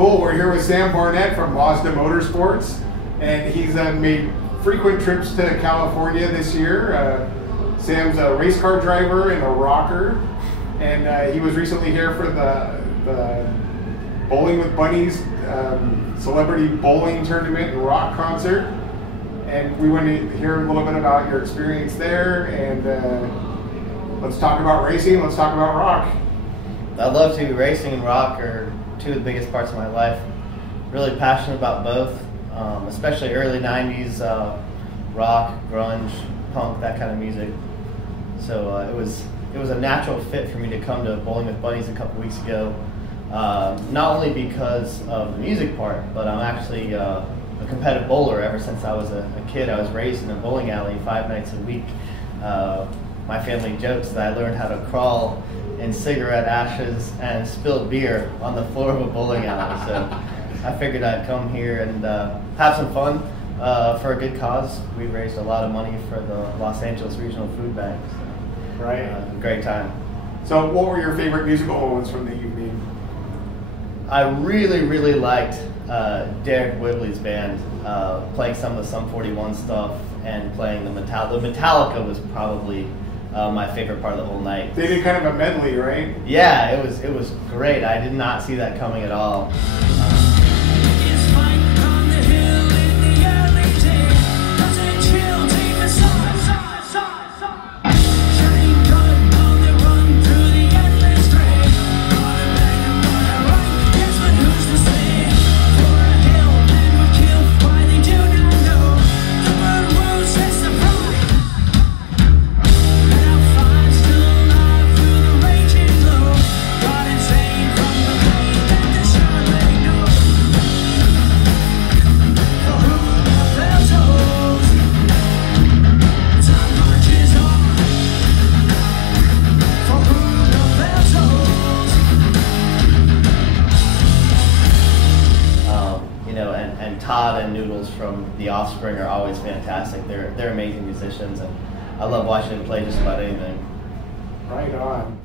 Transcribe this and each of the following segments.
Cool, we're here with Sam Barnett from MAZDA Motorsports, and he's made frequent trips to California this year. Sam's a race car driver and a rocker, and he was recently here for the Bowling with Bunnies celebrity bowling tournament and rock concert, and we want to hear a little bit about your experience there, and let's talk about racing, let's talk about rock. I'd love to. Racing and rock are two of the biggest parts of my life. Really passionate about both, especially early 90s rock, grunge, punk, that kind of music. So it was a natural fit for me to come to Bowling with Bunnies a couple weeks ago. Not only because of the music part, but I'm actually a competitive bowler. Ever since I was a kid, I was raised in a bowling alley 5 nights a week. My family jokes that I learned how to crawl in cigarette ashes and spilled beer on the floor of a bowling alley. So I figured I'd come here and have some fun for a good cause. We raised a lot of money for the Los Angeles Regional Food Bank. So, right. Great time. So what were your favorite musical moments from the evening? I really liked Derek Whibley's band playing some of the Sum 41 stuff and playing the Metallica was probably my favorite part of the whole night. They did kind of a medley, right? Yeah, it was great. I did not see that coming at all. Todd and Noodles from The Offspring are always fantastic. They're amazing musicians, and I love watching them play just about anything. Right on.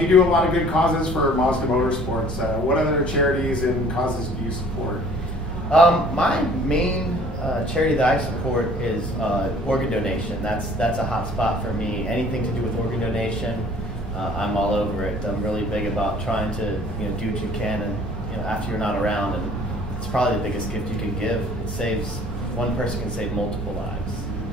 You do a lot of good causes for MAZDA Motorsports. What other charities and causes do you support? My main charity that I support is organ donation. That's a hot spot for me. Anything to do with organ donation, I'm all over it. I'm really big about trying to do what you can, and after you're not around, and it's probably the biggest gift you can give. It saves one person can save multiple lives.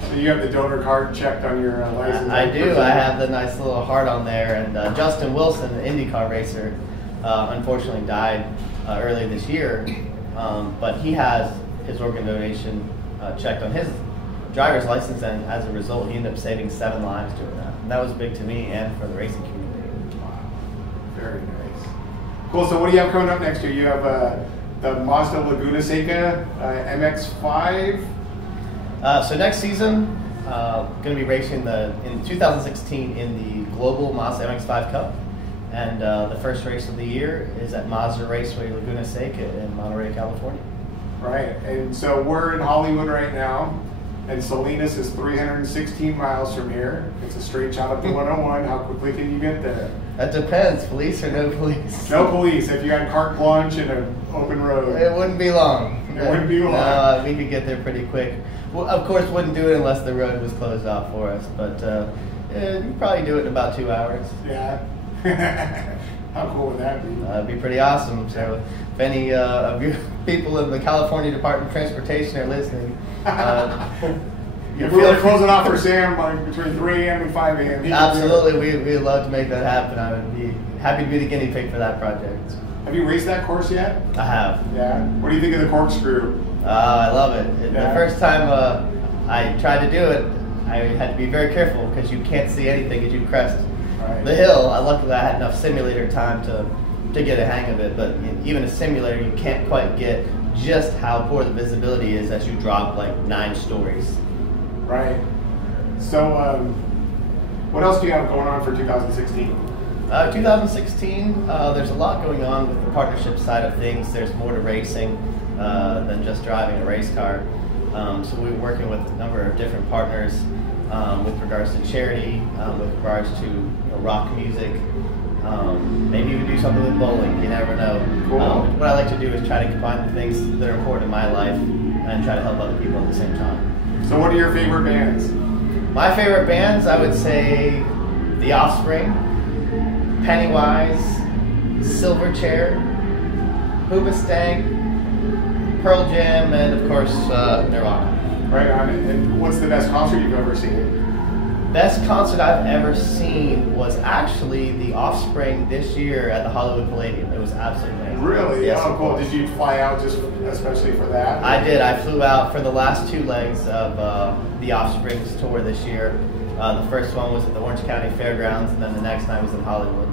So you have the donor card checked on your license? I do. I have the nice little heart on there. And Justin Wilson, the IndyCar racer, unfortunately died earlier this year. But he has his organ donation checked on his driver's license, and as a result, he ended up saving 7 lives doing that. And that was big to me and for the racing community. Wow. Very nice. Cool. So what do you have coming up next year? You have the Mazda Laguna Seca MX-5. So next season, going to be racing in 2016 in the Global Mazda MX-5 Cup, and the first race of the year is at Mazda Raceway Laguna Seca in Monterey, California. Right, and so we're in Hollywood right now, and Salinas is 316 miles from here. It's a straight shot up to 101. How quickly can you get there? That depends. Police or no police? No police. If you had carte blanche and an open road. It wouldn't be long. It wouldn't be long. No, we could get there pretty quick. Well, of course, wouldn't do it unless the road was closed off for us, but you'd probably do it in about 2 hours. Yeah. How cool would that be? That'd be pretty awesome. So if any of you people in the California Department of Transportation are listening, if we were closing off for Sam between 3 a.m. and 5 a.m. Absolutely, we'd love to make that happen. I would be happy to be the guinea pig for that project. Have you raced that course yet? I have. Yeah. What do you think of the corkscrew? I love it. Yeah. The first time I tried to do it, I had to be very careful because you can't see anything as you crest the hill. Luckily, I had enough simulator time to get a hang of it, but even a simulator, you can't quite get just how poor the visibility is as you drop like 9 stories. Right. So, what else do you have going on for 2016? 2016, there's a lot going on with the partnership side of things. There's more to racing than just driving a race car. So we're working with a number of different partners with regards to charity, with regards to rock music. Maybe we do something with bowling, you never know. Cool. What I like to do is try to combine the things that are important in my life and try to help other people at the same time. So what are your favorite bands? My favorite bands, I would say The Offspring, Pennywise, Silverchair, Hoobastank, Pearl Jam, and of course Nirvana. Right on. And what's the best concert you've ever seen? Best concert I've ever seen was actually The Offspring this year at the Hollywood Palladium. It was absolutely amazing. Really? Yes, Oh, cool. Did you fly out just especially for that? I did. I flew out for the last 2 legs of The Offspring's tour this year. The first one was at the Orange County Fairgrounds, and then the next night was in Hollywood.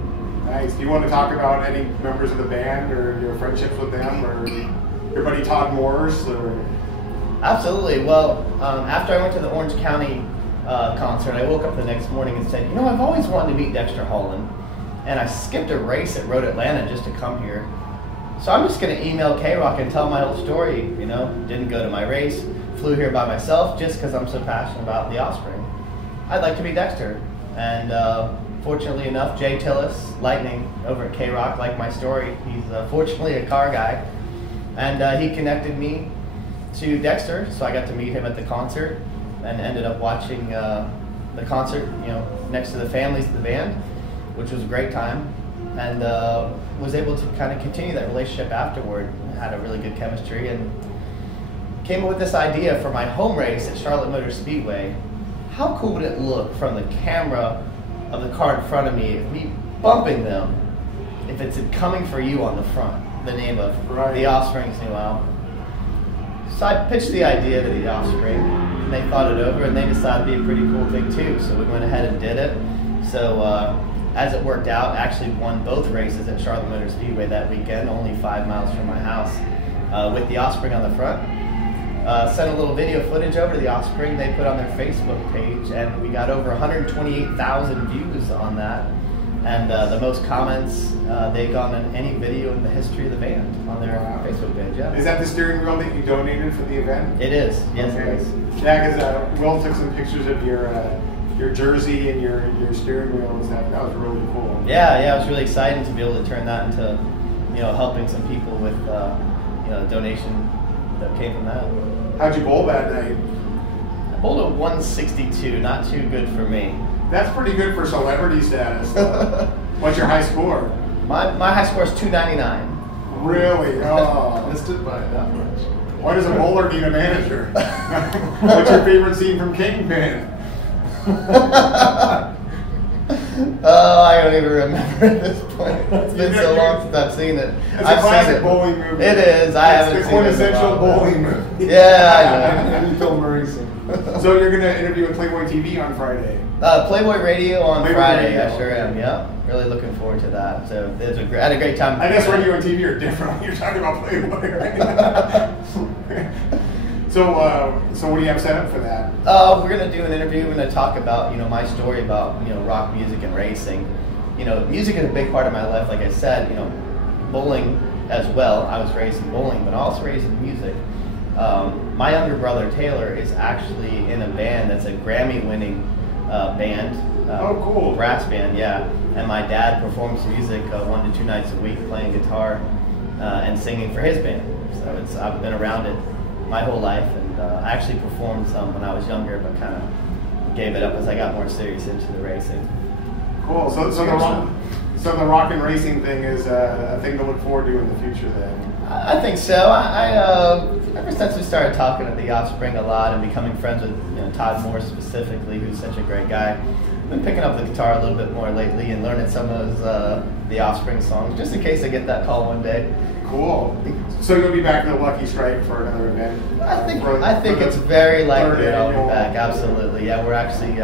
Nice. Do you want to talk about any members of the band or your friendships with them, or your buddy Todd Morse? Or? Absolutely. Well, after I went to the Orange County concert, I woke up the next morning and said, I've always wanted to meet Dexter Holland, and I skipped a race at Road Atlanta just to come here. So I'm just going to email K-Rock and tell my whole story. Didn't go to my race, flew here by myself just because I'm so passionate about The Offspring. I'd like to meet Dexter. And fortunately enough, Jay Tillis, Lightning, over at K-Rock, liked my story. He's fortunately a car guy. And he connected me to Dexter, so I got to meet him at the concert and ended up watching the concert, next to the families of the band, which was a great time. And was able to kind of continue that relationship afterward. Had a really good chemistry and came up with this idea for my home race at Charlotte Motor Speedway. How cool would it look from the camera of the car in front of me bumping them, if it's Coming For You on the front, the name of The Offspring's new album. So I pitched the idea to The Offspring, and they thought it over, and they decided it'd be a pretty cool thing too, so we went ahead and did it. So as it worked out, I actually won both races at Charlotte Motor Speedway that weekend, only 5 miles from my house, with The Offspring on the front. Sent a little video footage over to The Offspring. They put on their Facebook page, and we got over 128,000 views on that. And the most comments they've gotten on any video in the history of the band on their Facebook page. Yeah. Is that the steering wheel that you donated for the event? It is. Yes, okay. it is. Yeah, because Will took some pictures of your jersey and your steering wheel and stuff. That was really cool. Yeah, it was really exciting to be able to turn that into, helping some people with, donation that came from that. How'd you bowl that night? I bowled a 162, not too good for me. That's pretty good for celebrity status. What's your high score? My high score is 299. Really? Oh. Missed it by that much. Why does a bowler need a manager? What's your favorite scene from Kingpin? I don't even remember at this point. It's been so long since I've seen it. It's a classic bowling movie. It is. I haven't seen it. It's the quintessential bowling movie. Yeah, I know. And Phil Murray scene. So you're going to interview with Playboy TV on Friday? Playboy Radio on Playboy Friday. Radio. I sure am. Yeah, really looking forward to that. So I had a great time. I guess radio and TV are different when you're talking about Playboy, right? So what do you have set up for that? We're going to do an interview. We're going to talk about, my story about, rock music and racing. Music is a big part of my life. Like I said, bowling as well. I was raised in bowling, but also raised in music. My younger brother, Taylor, is actually in a band that's a Grammy-winning band. Oh, cool. Brass band, yeah. And my dad performs music 1 to 2 nights a week, playing guitar and singing for his band. So I've been around it my whole life, and I actually performed some when I was younger, but kind of gave it up as I got more serious into the racing. Cool. So the rock and racing thing is a thing to look forward to in the future then? I think so. I ever since we started talking to The Offspring a lot and becoming friends with Todd Morse specifically, who's such a great guy, been picking up the guitar a little bit more lately and learning some of those the Offspring songs, just in case I get that call one day. Cool. So you'll be back to Lucky Strike for another event? I think it's very likely that I'll be back. Absolutely. Yeah, we're actually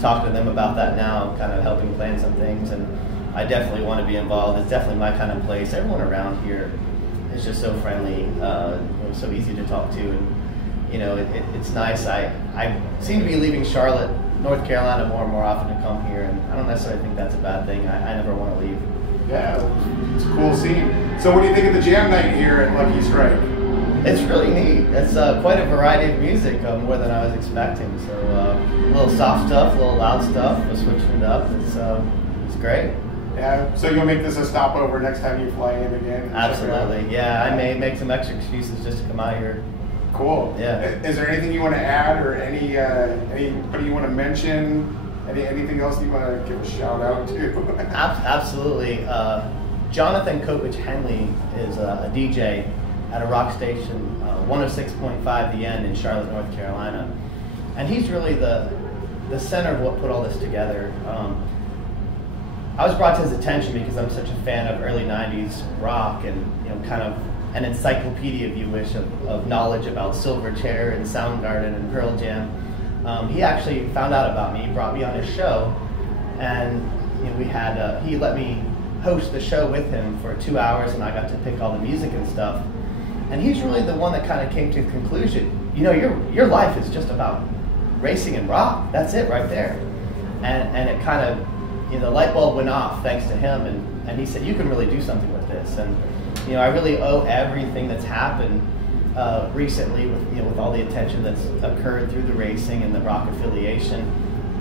talking to them about that now, kind of helping plan some things, and I definitely want to be involved. It's definitely my kind of place. Everyone around here is just so friendly, so easy to talk to, and it's nice. I seem to be leaving Charlotte, North Carolina more and more often to come here, and I don't necessarily think that's a bad thing. I never want to leave. Yeah, it's a cool scene. So what do you think of the jam night here at Lucky Strike? It's really neat. It's quite a variety of music, more than I was expecting. So a little soft stuff, a little loud stuff. We're switching it up. It's great. Yeah. So you'll make this a stopover next time you fly in again? Absolutely. Yeah, I may make some extra excuses just to come out here. Cool. Yeah. Is there anything you want to add, or anybody you want to mention? Anything else you want to give a shout out to? Absolutely. Jonathan Kopich Henley is a DJ at a rock station, 106.5 The End in Charlotte, North Carolina, and he's really the center of what put all this together. I was brought to his attention because I'm such a fan of early '90s rock, and kind of an encyclopedia, if you wish, of knowledge about Silverchair and Soundgarden and Pearl Jam. He actually found out about me, brought me on his show, and we had he let me host the show with him for 2 hours, and I got to pick all the music and stuff. And he's really the one that kind of came to the conclusion, your life is just about racing and rock. That's it right there. And it kind of, the light bulb went off thanks to him, and he said, you can really do something with this. And I really owe everything that's happened recently with all the attention that's occurred through the racing and the rock affiliation.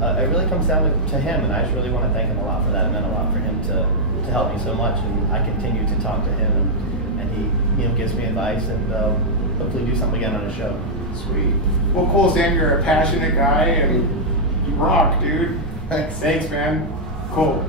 It really comes down to him, and I just really want to thank him a lot for that. It meant a lot for him to help me so much, and I continue to talk to him, and he gives me advice, and hopefully do something again on his show. Sweet. Well, cool, Sam. You're a passionate guy, and you rock, dude. Thanks, man. Cool.